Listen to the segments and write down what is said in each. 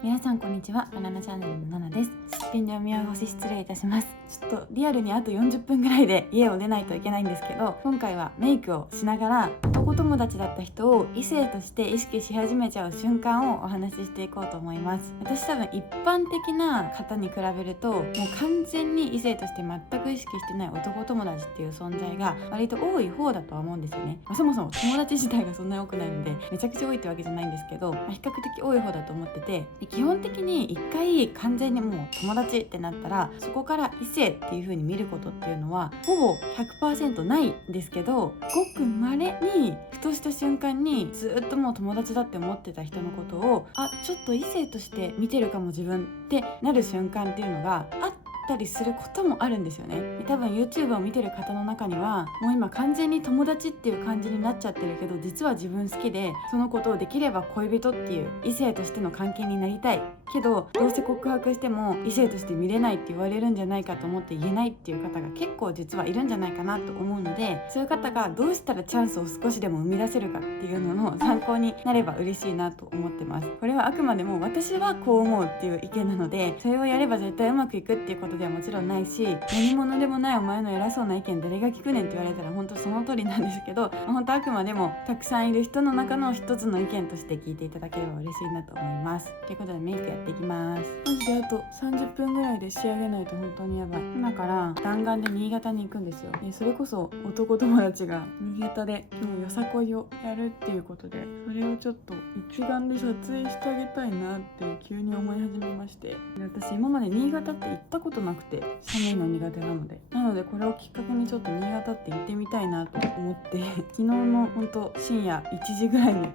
皆さんこんにちは。バナナチャンネルのナナです。すっぴんでお見汚し失礼いたします。ちょっとリアルにあと40分ぐらいで家を出ないといけないんですけど、今回はメイクをしながら男友達だった人を異性として意識し始めちゃう瞬間をお話ししていこうと思います。私多分一般的な方に比べるともう完全に異性として全く意識してない男友達っていう存在が割と多い方だとは思うんですよね。そもそも友達自体がそんなに多くないのでめちゃくちゃ多いってわけじゃないんですけど、比較的多い方だと思ってて、基本的に一回完全にもう友達ってなったらそこから異性っていう風に見ることっていうのはほぼ 100% ないんですけど、ごく稀にふとした瞬間にずっともう友達だって思ってた人のことをちょっと異性として見てるかも自分ってなる瞬間っていうのがあったりすることもあるんですよね。多分 YouTube を見てる方の中にはもう今完全に友達っていう感じになっちゃってるけど、実は自分好きでそのことをできれば恋人っていう異性としての関係になりたいけど、どうせ告白しても異性として見れないって言われるんじゃないかと思って言えないっていう方が結構実はいるんじゃないかなと思うので、そういう方がどうしたらチャンスを少しでも生み出せるかっていうのの参考になれば嬉しいなと思ってます。これはあくまでも私はこう思うっていう意見なので、それをやれば絶対うまくいくっていうことではもちろんないし、何者でもないお前の偉そうな意見誰が聞くねんって言われたら本当その通りなんですけど、本当あくまでもたくさんいる人の中の一つの意見として聞いていただければ嬉しいなと思います。ということでメイクやっていきます。マジであと30分ぐらいで仕上げないと本当にやばい。今から弾丸で新潟に行くんですよ。それこそ男友達が新潟で今日よさこいをやるっていうことで、それをちょっと一眼で撮影してあげたいなって急に思い始めまして、私今まで新潟って行ったことなくて、寒いの苦手なのでこれをきっかけにちょっと新潟って行ってみたいなと思って昨日の本当深夜1時ぐらいに行っ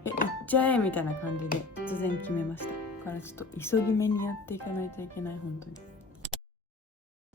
ちゃえみたいな感じで突然決めました。だからちょっと急ぎ目にやっていかないといけない、本当に。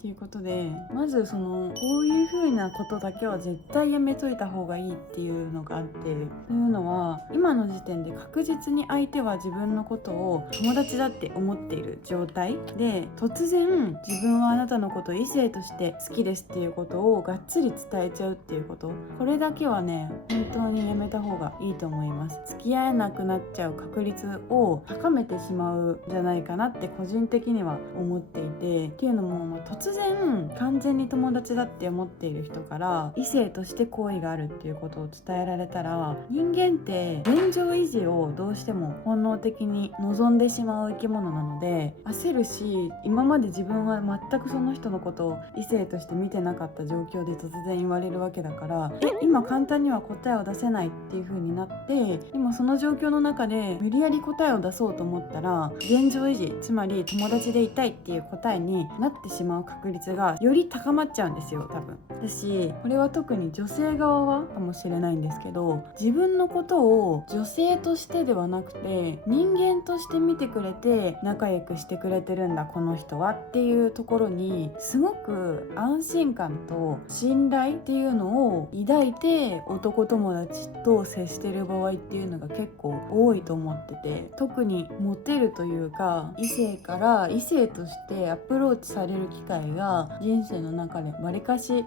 ということで、まずこういう風なことだけは絶対やめといた方がいいっていうのがあって、というのは今の時点で確実に相手は自分のことを友達だって思っている状態で、突然自分はあなたのことを異性として好きですっていうことをがっつり伝えちゃうっていうこと、これだけはね本当にやめた方がいいと思います。付き合えなくなっちゃう確率を高めてしまうんじゃないかなって個人的には思っていて、っていうのも突然完全に友達だって思っている人から異性として好意があるっていうことを伝えられたら、人間って現状維持をどうしても本能的に望んでしまう生き物なので、焦るし、今まで自分は全くその人のことを異性として見てなかった状況で突然言われるわけだから、今簡単には答えを出せないっていう風になって、今その状況の中で無理やり答えを出そうと思ったら現状維持、つまり友達でいたいっていう答えになってしまう確率がより高まっちゃうんですよ、多分。だしこれは特に女性側はかもしれないんですけど、自分のことを女性としてではなくて人間として見てくれて仲良くしてくれてるんだこの人はっていうところにすごく安心感と信頼っていうのを抱いて男友達と接してる場合っていうのが結構多いと思ってて、特にモテるというか異性から異性としてアプローチされる機会が人生の中でわりかし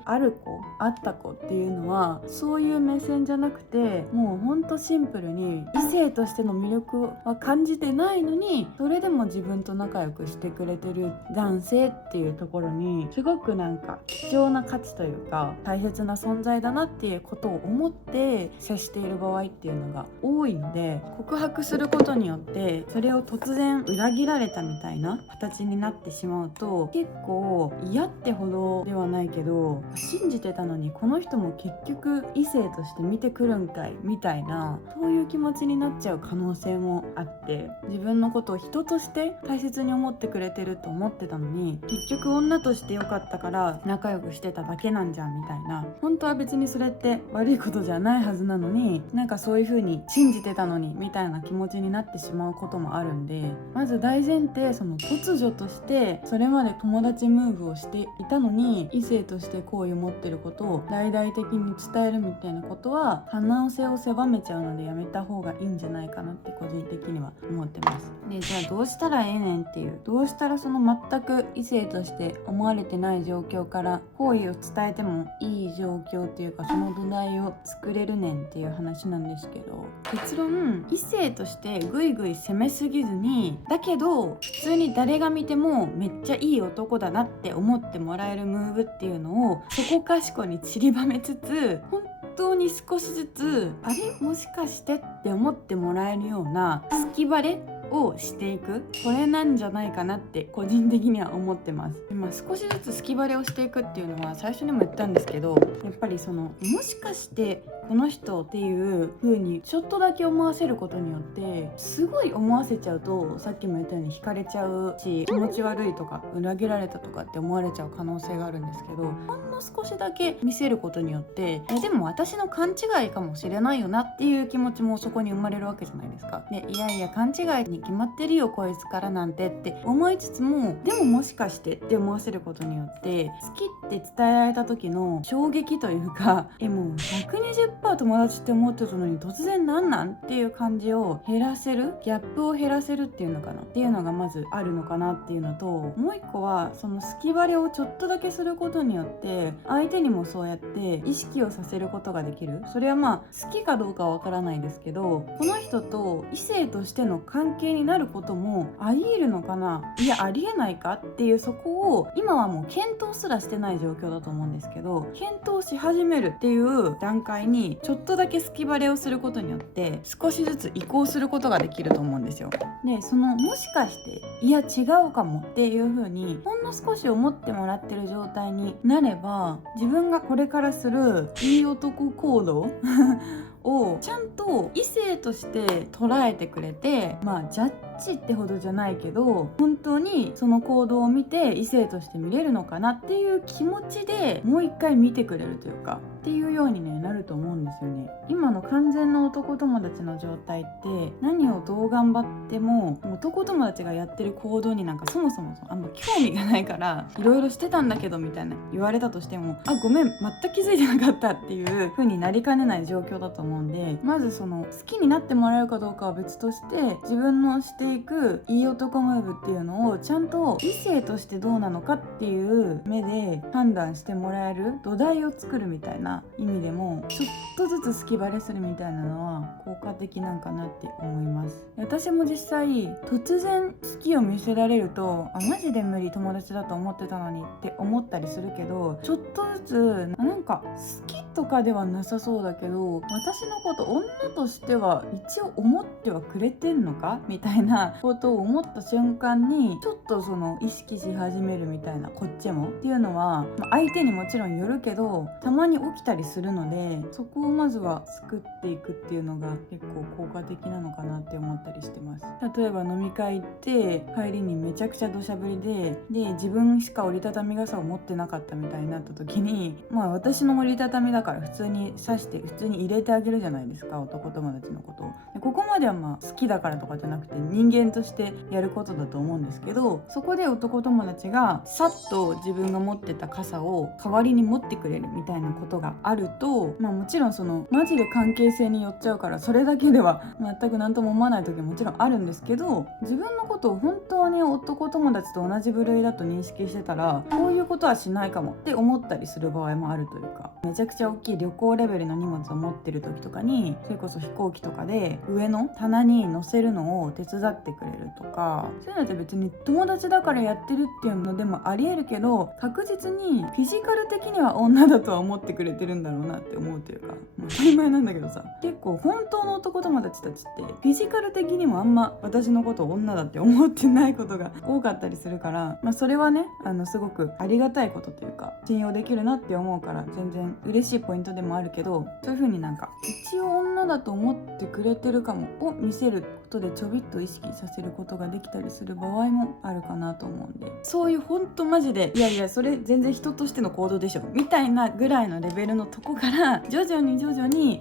あった子っていうのはそういう目線じゃなくて、もうほんとシンプルに異性としての魅力は感じてないのにそれでも自分と仲良くしてくれてる男性っていうところにすごく貴重な価値というか大切な存在だなっていうことを思って接している場合っていうのが多いので、告白することによってそれを突然裏切られたみたいな形になってしまうと、結構嫌ってほどではないけど信じてたのにこの人も結局異性として見てくるんかいみたいな、そういう気持ちになっちゃう可能性もあって、自分のことを人として大切に思ってくれてると思ってたのに結局女として良かったから仲良くしてただけなんじゃんみたいな、本当は別にそれって悪いことじゃないはずなのにそういう風に信じてたのにみたいな気持ちになってしまうこともあるんで、まず大前提突如としてそれまで友達ムー婦をしていたのに異性として好意を持ってることを大々的に伝えるみたいなことは可能性を狭めちゃうのでやめた方がいいんじゃないかなって個人的には思ってます。でじゃあどうしたらええねんっていう、どうしたらその全く異性として思われてない状況から好意を伝えてもいい状況っていうか、その土台を作れるねんっていう話なんですけど、結論異性としてグイグイ攻めすぎずに、だけど普通に誰が見てもめっちゃいい男だなって思ってもらえるムーブっていうのをそこかしこに散りばめつつ、本当に少しずつあれもしかしてって思ってもらえるような好きバレをしていく、これなんじゃないかなって個人的には思ってます。で、少しずつ好きバレをしていくっていうのは最初にも言ったんですけど、やっぱりそのもしかしてこの人っていう風にちょっとだけ思わせることによってすごい思わせちゃうと、さっきも言ったように惹かれちゃうし、気持ち悪いとか裏切られたとかって思われちゃう可能性があるんですけど、ほんの少しだけ見せることによってでも私の勘違いかもしれないよなっていう気持ちもそこに生まれるわけじゃないですか。で、いやいや勘違いに決まってるよこいつからなんてって思いつつも、でももしかしてって思わせることによって好きって伝えられた時の衝撃というか、もう 120% 友達って思ってたのに突然なんっていう感じを減らせる、ギャップを減らせるっていうのかなっていうのがまずあるのかなっていうのと、もう一個はその好きバレをちょっとだけすることによって相手にもそうやって意識をさせることができる。それは好きかどうかはわからないですけど、この人と異性としての関係になることもありえるのかな、いやありえないかっていう、そこを今はもう検討すらしてない状況だと思うんですけど、検討し始めるっていう段階にちょっとだけ好きバレをすることによって少しずつ移行することができると思うんですよ。で、そのもしかしていや違うかもっていう風にほんの少し思ってもらってる状態になれば、自分がこれからするいい男行動をちゃんと異性として捉えてくれて、ジャッジってほどじゃないけど本当にその行動を見て異性として見れるのかなっていう気持ちでもう一回見てくれるというかっていうようになると思うんですよね。今の完全な男友達の状態って何をどう頑張っても男友達がやってる行動になんかそもそもあんま興味がないから、いろいろしてたんだけどみたいな言われたとしても、あごめん全く気づいてなかったっていう風になりかねない状況だと思うんで、まずその好きになってもらえるかどうかは別として、自分のしていくいい男ムーブっていうのをちゃんと異性としてどうなのかっていう目で判断してもらえる土台を作るみたいな意味でも、ちょっとずつ好きバレするみたいなのは効果的なんかなって思います。私も実際突然好きを見せられると、マジで無理、友達だと思ってたのにって思ったりするけど、ちょっとずつなんか好きとかではなさそうだけど私のこと女としては一応思ってはくれてんのかみたいなことを思った瞬間にちょっとその意識し始めるみたいな、こっちもっていうのは、相手にもちろんよるけどたまに起きたりするので、そこをまずは作っていくっていうのが結構効果的なのかなって思ったりしてます。例えば飲み会行って帰りにめちゃくちゃ土砂降りで自分しか折りたたみ傘を持ってなかったみたいになった時に、私の折りたたみだから普通に刺して普通に入れてあげるじゃないですか、男友達のことを。でここまでは好きだからとかじゃなくて人間としてやることだと思うんですけど、そこで男友達がさっと自分が持ってた傘を代わりに持ってくれるみたいなことがあると、もちろんそのマジで関係性によっちゃうからそれだけでは全く何とも思わない時ももちろんあるんですけど、自分のことを本当に男友達と同じ部類だと認識してたらこういうことはしないかもって思ったりする場合もあるというか、めちゃくちゃ大きい旅行レベルの荷物を持ってる時とかに、それこそ飛行機とかで上の棚に乗せるのを手伝ってくれるとか、そういうのって別に友達だからやってるっていうのでもありえるけど、確実にフィジカル的には女だとは思ってくれてるんだろうなって思うというか、当たり前なんだけどさ、結構本当の男友達たちってフィジカル的にもあんま私のことを女だって思ってないことが多かったりするから、それはねすごくありがたいことというか信用できるなって思うから全然嬉しいポイントでもあるけど、そういう風になんか一応女だと思ってくれてるかもを見せるこことでちょびっと意識させることができたりする場合もあるかなと思うんで、そういうほんとマジでいやいやそれ全然人としての行動でしょみたいなぐらいのレベルのとこから徐々に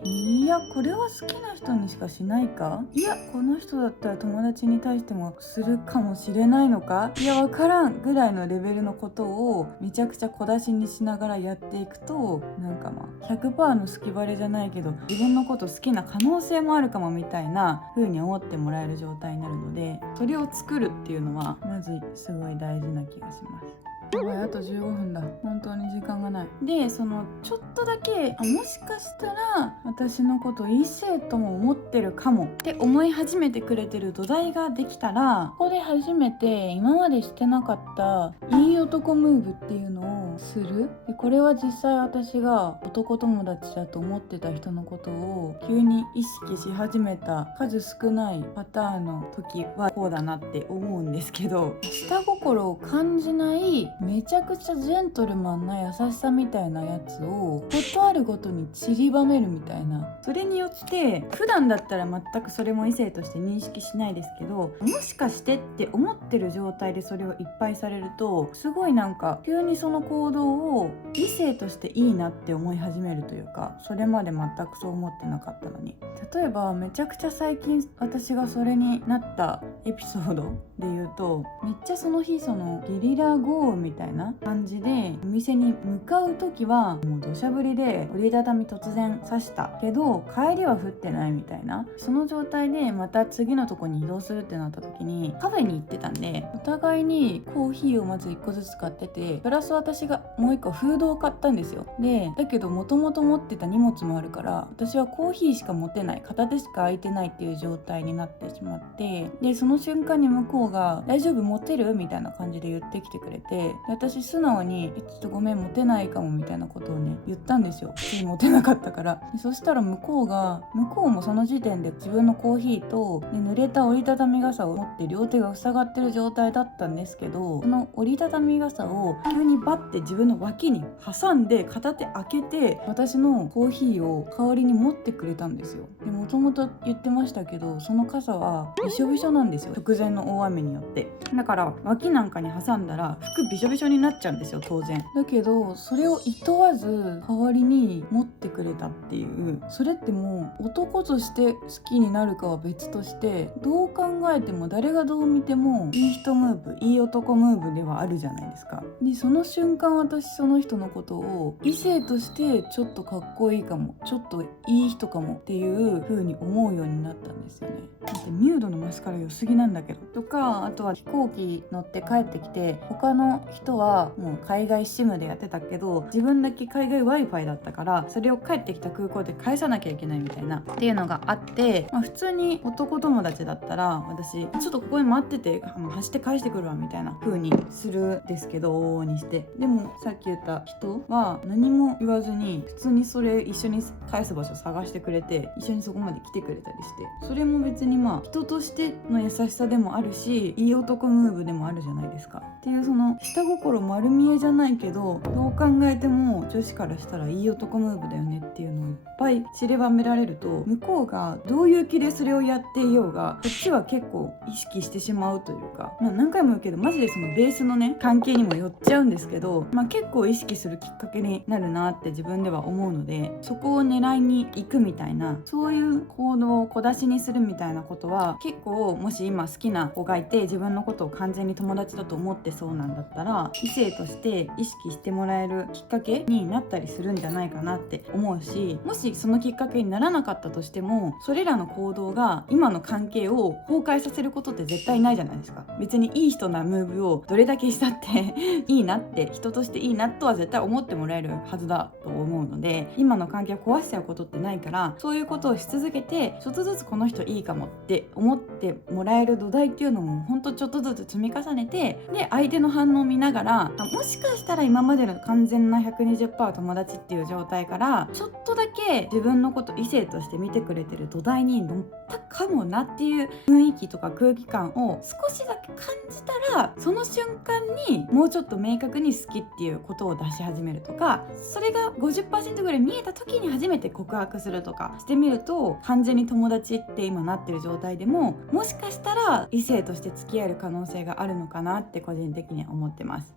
いやこれは好きな人にしかしないか、いやこの人だったら友達に対してもするかもしれないのか、いやわからんぐらいのレベルのことをめちゃくちゃ小出しにしながらやっていくと、なんか100% の好きバレじゃないけど自分のこと好きな可能性もあるかもみたいな風に思ってもらえる状態になるので、それを作るっていうのはまずすごい大事な気がします。やばい、あと15分だ。本当に時間がない。で、そのちょっとだけもしかしたら私のこと異性とも思ってるかもって思い始めてくれてる土台ができたら、ここで初めて今までしてなかったいい男ムーブっていうのをする。でこれは実際私が男友達だと思ってた人のことを急に意識し始めた数少ないパターンの時はこうだなって思うんですけど、下心を感じないめちゃくちゃジェントルマンな優しさみたいなやつをことあるごとに散りばめるみたいな、それによって普段だったら全くそれも異性として認識しないですけど、もしかしてって思ってる状態でそれをいっぱいされると、すごいなんか急にその行動を異性としていいなって思い始めるというか、それまで全くそう思ってなかったのに。例えばめちゃくちゃ最近私がそれになったエピソードで言うと、めっちゃその日ゲリラ豪雨みたいな感じでお店に向かう時はもう土砂降りで折りたたみ突然刺したけど帰りは降ってないみたいな、その状態でまた次のとこに移動するってなった時にカフェに行ってたんで、お互いにコーヒーをまず1個ずつ買ってて、プラス私がもう1個フードを買ったんですよ。でだけどもともと持ってた荷物もあるから私はコーヒーしか持てない、片手しか空いてないっていう状態になってしまって、でその瞬間に向こうが大丈夫持てるみたいな感じで言ってきてくれて、で私素直にちょっとごめん持てないかもみたいなことをね言ったんですよ。普通に持てなかったから。でそしたら向こうもその時点で自分のコーヒーと、で濡れた折りたたみ傘を持って両手が塞がってる状態だったんですけど、その折りたたみ傘を急にバッて自分の脇に挟んで片手開けて私のコーヒーを代わりに持ってくれたんですよ。でもともと言ってましたけど、その傘はびしょびしょなんですよ、直前の大雨によって。だから脇なんかに挟んだら服びしょびしょになっちゃうんですよ当然。だけどそれを厭わず代わりに持ってくれたっていう、それってもう男として好きになるかは別として、どう考えても誰がどう見てもいい人ムーブ、いい男ムーブではあるじゃないですか。でその瞬間私その人のことを異性としてちょっとかっこいいかも、ちょっといい人かもっていう風に思うようになったんですよね。だってミュードのマスカラ良すぎなんだけどとか、あとは飛行機乗って帰ってきて他の人はもう海外 SIM でやってたけど自分だけ海外 Wi-Fi だったから、それを帰ってきた空港で返さなきゃいけないみたいなっていうのがあって、普通に男友達だったら私ちょっとここに待ってて走って返してくるわみたいな風にするんですけど、往々にして。でもさっき言った人は何も言わずに普通にそれ一緒に返す場所探してくれて、一緒にそこまで来てくれたりして、それも別に人としての優しさでもあるし、いい男ムーブでもあるじゃないですかっていう、その下心丸見えじゃないけどどう考えても女子からしたらいい男ムーブだよねっていうのをいっぱい散りばめられると、向こうがどういう気でそれをやっていようがこっちは結構意識してしまうというか、何回も言うけどマジでそのベースのね関係にも寄っちゃうんですけど、結構意識するきっかけになるなって自分では思うので、そこを狙いに行くみたいな、そういう行動を小出しにするみたいなことは結構、もし今好きな子がいて自分のことを完全に友達だと思ってそうなんだったら、異性として意識してもらえるきっかけになったりするんじゃないかなって思うし、もしそのきっかけにならなかったとしても、それらの行動が今の関係を崩壊させることって絶対ないじゃないですか。別にいい人なムーブをどれだけしたっていいなって、人としていいなとは絶対思ってもらえるはずだと思うので、今の関係を壊しちゃうことってないから、そういうことをし続けてちょっとずつこの人いいかもって思ってもらえる土台っていうのもほんとちょっとずつ積み重ねて、で相手の反応を見ながら、もしかしたら今までの完全な 120% 友達っていう状態からちょっとだけ自分のこと異性として見てくれてる土台に乗ったかもなっていう雰囲気とか空気感を少しだけ感じたら、その瞬間にもうちょっと明確に好きっていうことを出し始めるとか、それが 50% ぐらい見えた時に初めて告白するとかしてみると、完全に友達って今なってる状態でももしかしたら異性として付き合える可能性があるのかなって個人的には思ってます。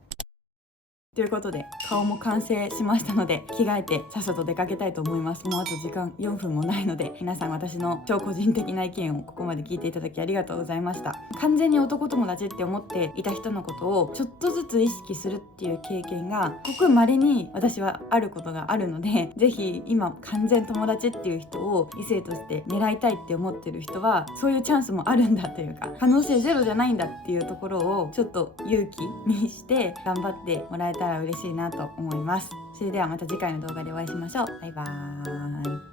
ということで顔も完成しましたので、着替えてさっさと出かけたいと思います。もうあと時間4分もないので、皆さん私の超個人的な意見をここまで聞いていただきありがとうございました。完全に男友達って思っていた人のことをちょっとずつ意識するっていう経験がごく稀に私はあることがあるので、ぜひ今完全友達っていう人を異性として狙いたいって思ってる人は、そういうチャンスもあるんだというか、可能性ゼロじゃないんだっていうところをちょっと勇気にして頑張ってもらえたら嬉しいなと思います。それではまた次回の動画でお会いしましょう。バイバーイ。